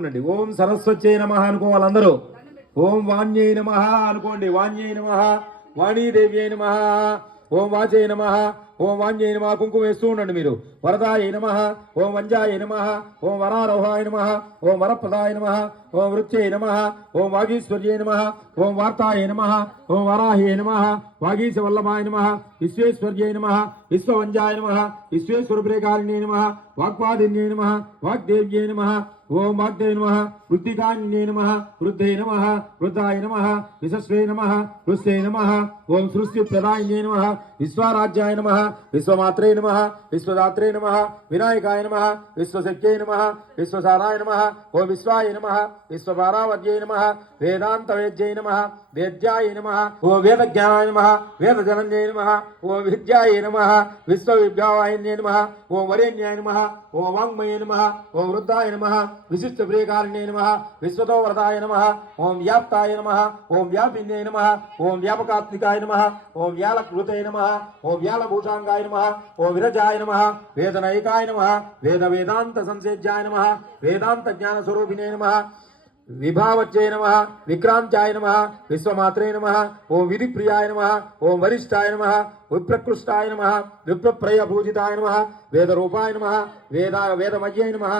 ఓం సరస్వత్యై నమః అనుకోవాలందరూ. ఓం వాణ్యై నమః అనుకోండి. వాణ్యై నమః, వాణీదేవ్యై నమః, ఓం వాచై నమః, ఓం వాణ్యై నమః. కుంకుమ వేస్తూ ఉండండి మీరు. వరదాయ నమః, ఓం వంజాయ నమః, ఓం వరారోహాయ నమః, ఓం వరప్రదాయ నమః, ఓం వృత్యై నమః, ఓం వాగీశ్వర్యై నమః, ఓం వార్తాయ నమః, ఓం వారాహ్యై నమః, వాగీశవల్లభాయ నమః, విశ్వేశ్వర్యై నమః, విశ్వవంజాయ నమః, విశ్వేశ్వరప్రేకారిణ్యై నమః, వాగ్వాదిన్యై నమః, వాగ్దేవ్యై నమః, ఓం వాగ్దేవ నమః, వృద్ధికాన్యై నమః, వృద్ధై నమః, వృద్ధాయ నమః, విశస్వే నమః, వృష్యై నమః, ఓం సృష్టిప్రదాయిన్యై నమః, విశ్వరాజ్యాయ నమః, విశ్వమాత్రే నమః, విశ్వదాత్రే నమః, వినాయకాయ నమః, విశ్వశక్త్యై నమః, విశ్వసారాయ నమః, ఓం విశ్వాయ నమః, విశ్వపారావద్యై నమః, వేదాంతవేద్యై నమః, వేద్యాయ నమః, ఓం వేదజ్ఞానాయ నమః, వేదజనన్యై నమః, ఓం విద్యాయ నమః, విశ్వవిద్యావాహిన్యై నమః, ఓం వరేణ్యాయ నమః, ఓం వాంగ్మయే నమః, ఓం వృద్ధాయ నమః, విశిష్ట ప్రియకారిణ్యై నమః, విశ్వతో వరదాయ నమః, ఓం వ్యాప్తాయ నమః, ఓం వ్యాపిన్యై నమః, ఓం వ్యాపకాత్మికాయ నమః, ఓం వ్యాలకృతై నమః, ఓం వ్యాలభూషాంగాయ నమః, ఓం విరజాయ నమః, వేదనైకాయ నమః, వేద వేదాంత సంసేజ్యాయ నమః, వేదాంత జ్ఞాన స్వరూపిణే నమః, విభావచ్చై నమః, విక్రాంత్యాయ నమః, విశ్వమాత్రే నమః, ఓం విధిప్రియాయ నమః, ఓం వరిష్ఠాయ నమః, విప్రకృష్టాయ నమః, విప్రప్రయభూజితాయ నమః, వేదరూపాయ నమః, వేదమయ్యై నమః,